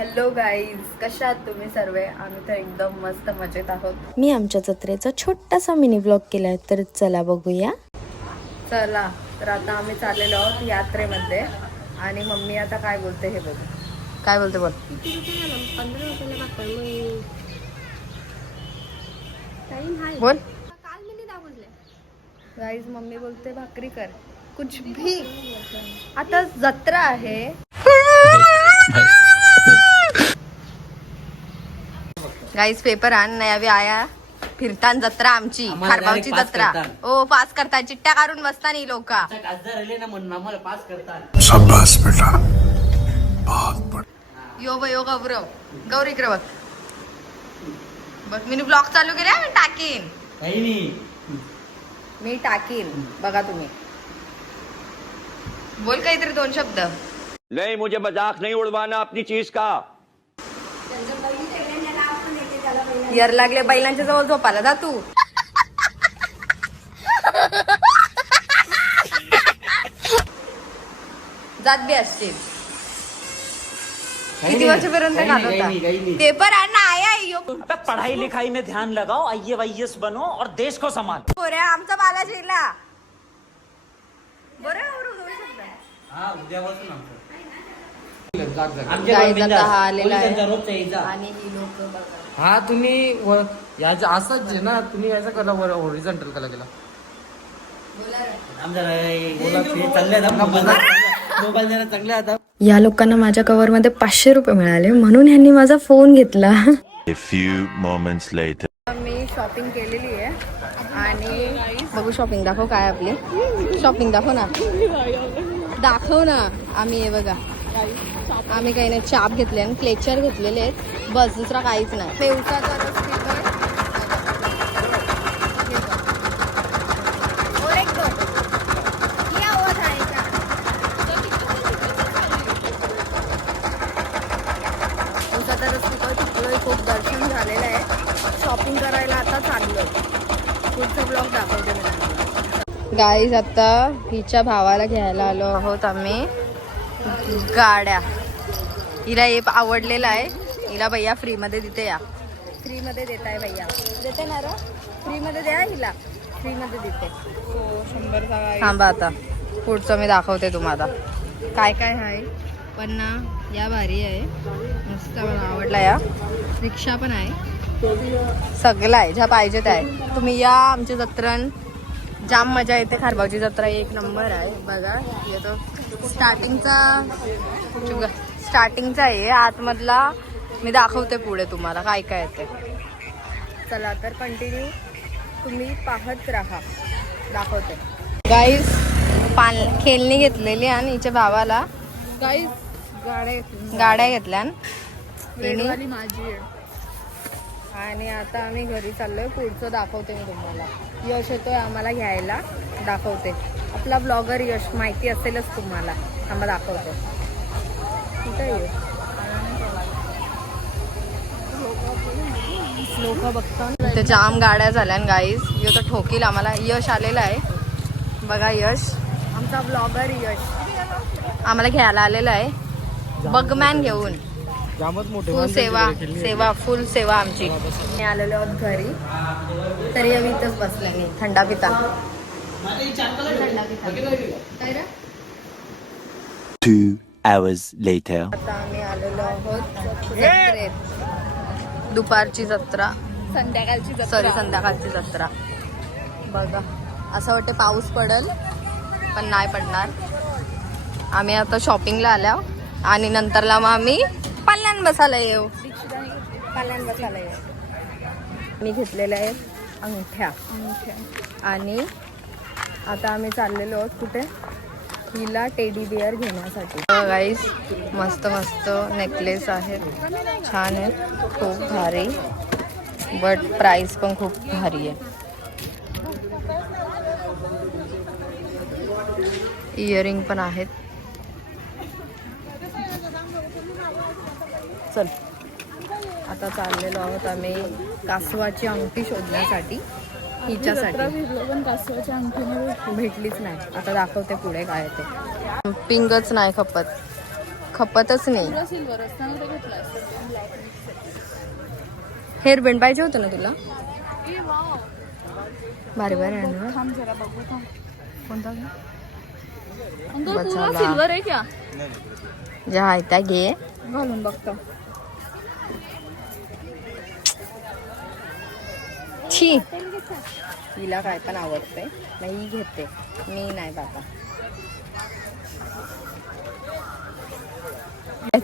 Hello guys, कशा आहात तुम्ही सर्व? आम्ही तर एकदम मस्त मजेत आहोत. मी आमच्या जत्रेचा छोटासा मिनी ब्लॉग केलाय, तर चला बघूया. चला तर आता आम्ही चाललेलो आहोत यात्रेमध्ये आणि मम्मी आता काय बोलते हे बघू. काय बोलते बोल. बोल. गाईज मम्मी बोलते भाकरी कर, कुछ भी. आता जत्रा आहे. गाईज पेपर आण नाही हवी आया फिरतान जत्रा आमची खारबावची जत्रा. ओ पास करता चिट्ट्या काढून बसता नाही लोक. शाबाश बेटा, बहुत यो ब यो गौरव गौरी इकडे बघ. बघ मी ब्लॉग चालू केला, मी टाकीन. मी टाकीन बघा तुम्ही. बोल काहीतरी दोन शब्द. नहीं, मुझे मजाक नहीं उड़वाना अपनी चीज का. यर लागले बैलांच्या जवळ झोपायला जा तू. जात बी असतील. किती वर्षापर्यंत घालवता पेपर आणा आया. पढ़ाई लिखाई में ध्यान लगाओ, IAS बनो और देश को संभालो. पोरे आमचा बाला जिल्हा बरं. आता हा आलेला आहे आणि ही लोक बघा. हा तुम्ही याचा असंच आहे ना, तुम्ही याचा कला हॉरिझॉन्टल कला केला. या लोकांना माझ्या कव्हर मध्ये 500 रुपये मिळाले, म्हणून ह्यांनी माझा फोन घेतला. A few moments later. Me shopping केलेली आहे आणि बघू. शॉपिंग दाखव काय आपली शॉपिंग दाखव ना. दाखव ना. आम्ही हे बघा, आम्ही काही नाही चाप घेतले आणि क्लेचर घेतलेले आहेत, बस दुसरा काहीच नाही. पेवसाचा रस पितोय. खूप दर्शन झालेलं आहे. शॉपिंग करायला आता चाललोय. पुढचा ब्लॉग दाखवते मी. गाईज आता हिच्या भावाला घ्यायला आलो आहोत आम्ही गाड्या. हिला हे आवडलेलं आहे. हिला भैया फ्रीमध्ये देते. या फ्रीमध्ये देत आहे भैया. देते ना रे, फ्रीमध्ये द्या हिला, फ्रीमध्ये देते. 100 थांबा आता पुढचं मी दाखवते तुम्हाला काय काय आहे. पण ना या भारी आहे, मस्त मला आवडला. या रिक्षा पण आहे, सगळं आहे ज्या पाहिजे त्या आहे. तुम्ही या आमच्या जत्रण, जाम मजा येते. खारबावची जत्रा एक नंबर आहे. बघा येतो स्टार्टिंगचा आहे. आतमधला मी दाखवते पुढे तुम्हाला काय काय येते. चला तर कंटिन्यू तुम्ही पाहत राहा, दाखवते. गाईज खेळणी घेतलेली आणि हिच्या भावाला गाईज गाड्या घेतल्या माझी आहे. आणि आता आम्ही घरी चाललोय. पुढचं दाखवते मी तुम्हाला. यश येतोय आम्हाला घ्यायला, दाखवते. आपला ब्लॉगर यश माहिती असेलच तुम्हाला. आम्हाला दाखवते कुठे आहे. लोक बघतात ते जाम गाड्या झाल्या गाईज. यो तर ठोकील आम्हाला. यश आलेला आहे बघा. यश आमचा ब्लॉगर यश आम्हाला घ्यायला आलेला आहे. बगमॅन घेऊन फुल सेवा फुल सेवा आमची. मी आलेलो आहोत घरी, तरी आम्ही इथंच बसले. मी थंडा पिता. काय रे? 2 hours later. आता आम्ही आलेलो आहोत जत्रेत. दुपारची जत्रा, संध्याकाळची जत्रा. बघा असं वाटतं पाऊस पडल, पण नाही पडणार. आम्ही आता शॉपिंगला आल्या आणि नंतरला मग आम्ही पाल्यान बसायला येऊ. मी घेतलेल्या आहेत अंगठ्या आणि आता आम्ही चाललेलो आहोत कुठे, हिला टेडी बिअर घेण्यासाठी. गाईस मस्त मस्त नेकलेस आहेत, छान आहेत, खूप भारी, बट प्राइस पण खूप भारी आहे. इयरिंग पण आहेत. चल आता चाललेलो आहोत आम्ही कासवाची अंगठी शोधण्यासाठी. हिच्यासाठी पण कासवाची अंगठी भेटलीच नाही. आता दाखवते पुढे काय ते. पिंगच नाही खपत. खपतच नाही. हेअर बँड पाहिजे होतं ना तुला? भारी भारी आहे ना. कोणता सिल्वर आहे क्या ज्या आहे त्या घे. घालून बघतो. छी तिला काय पण आवडतंय नाही घेते मी नाही बाबा.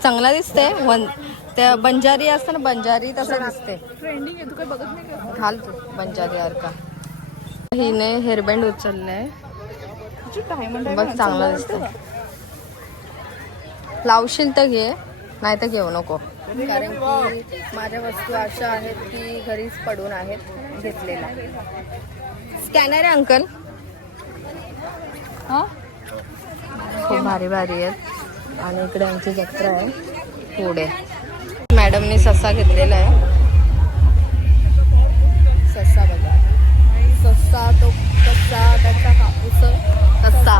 चांगला दिसते. त्या बंजारी असतं ना बंजारी तसं दिसते. ट्रेंडिंग आहे तू काय बघत नाही का? घाल तू बंजारी का. हिने हेअरबँड उचललाय बघ चांगला दिसतं. लावशील तर घे नाही तर घेऊ नको. कारण की माझ्या वस्तू अशा आहेत की घरीच पडून आहेत घेतलेला. स्कॅनर आहे अंकल. हा खूप भारी भारी आहेत. आणि इकडे आमची जत्रा आहे पुढे. मॅडमने ससा घेतलेला आहे. ससा बघा. ससा तो कसा त्याचा कापूस कसा.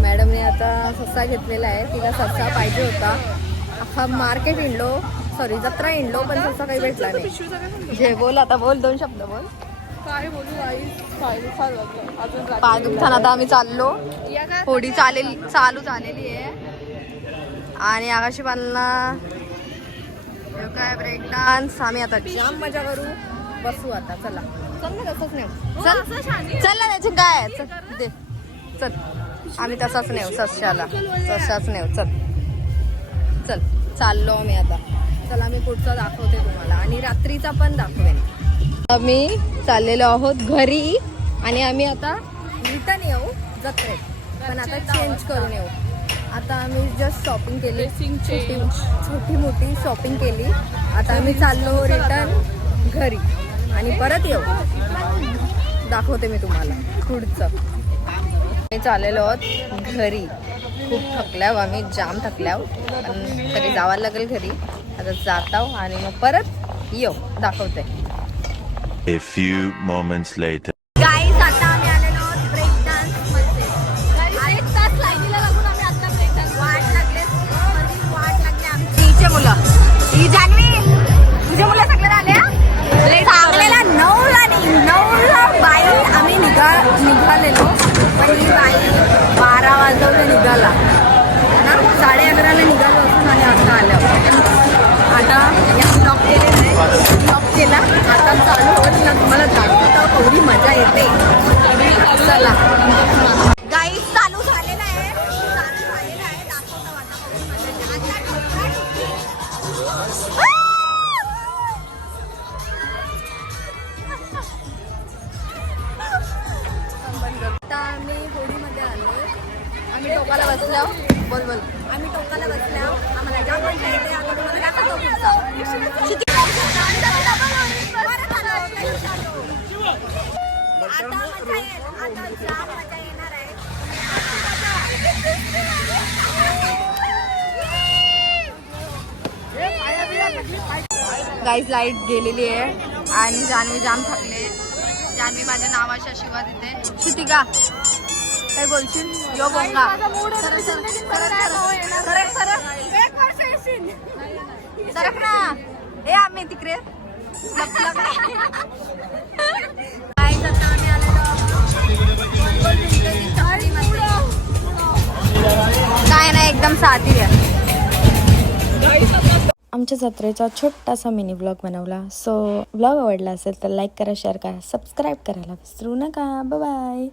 मॅडमने आता ससा घेतलेला आहे. तिला ससा पाहिजे होता. अख्खा मार्केट हिंडलो सॉरी जत्रा हिंडलो पण ससा काही भेटला नाही. जे बोल आता बोल 2 शब्द बोल. काय बोलू आई पाय दुखायला लागलं. अजून पाय दुखताना आता आम्ही चाललो. होडी चालू झालेली आहे. आणि आकाशी पालना काय ब्रेक डान्स. आम्ही आता जाम मजा करू. बसू आता. चला चल ना तसंच नेऊ. चल ना त्याची काय चल दे चल. आम्ही तसाच नेऊ सशाला. सशाच नेऊ. चल चल चाललो आम्ही आता. चला मी पुढचा दाखवते तुम्हाला आणि रात्रीचा पण दाखवेन. आम्ही चाललेलो आहोत घरी आणि आम्ही आता रिटर्न येऊ जत्रेत. पण आता चेंज करून येऊ. आता आम्ही जस्ट शॉपिंग केली. छोटी मोठी शॉपिंग केली. आता आम्ही चाललो रिटर्न घरी आणि परत येऊ. दाखवते मी तुम्हाला पुढचं. आम्ही चाललेलो आहोत घरी. खूप थकल्याव आम्ही जाम थकल्याव पण तरी जावं लागेल घरी. आता जात आहो आणि मग परत येऊ. दाखवते. A few moments later. Guys आता आम्ही आलेलो आहोत ब्रेक डान्स मध्ये. 1 तास लाईनीला लागून आम्ही आता ब्रेक डान्स. वाट लागले आमची. हिचे मुलं ही जान्हवी तुझे मुलं सगळे आल्या. चांगलेला 9ला बाई आम्ही निघालेलो पण ही बाई 12 वाजवले निघाला ना. 11:30 निघालो असून आणि आता आल्या. आता या ब्लॉक केला आता चालू होत ना. तुम्हाला दाखवता एवढी मजा येते. चला गाईज चालू झालेला आहे. दाखवता आता आम्ही होडीमध्ये आलोय. आम्ही टोकाला बसलो. बोल बोल. आम्ही टोकाला बसलो. आम्हाला जाम मजा येते. आता तुम्हाला दाखवतो पुढचं. आता मजा येईल. आता जाम मजा येणार आहे. गाईज लाईट गेलेली आहे आणि जान्हवी जाम थकले. जान्हवी माझ्या नावाच्या शिवा देते. श्रुतिका काय बोलशील? यो बोंगा सरक ना. ए आम्ही तिकडे काय नाही एकदम साधी आहे. आमच्या जत्रेचा छोटासा मिनी व्लॉग बनवला. सो व्लॉग आवडला असेल तर लाईक करा, शेअर करा, सबस्क्राईब करायला विसरू नका. बाय.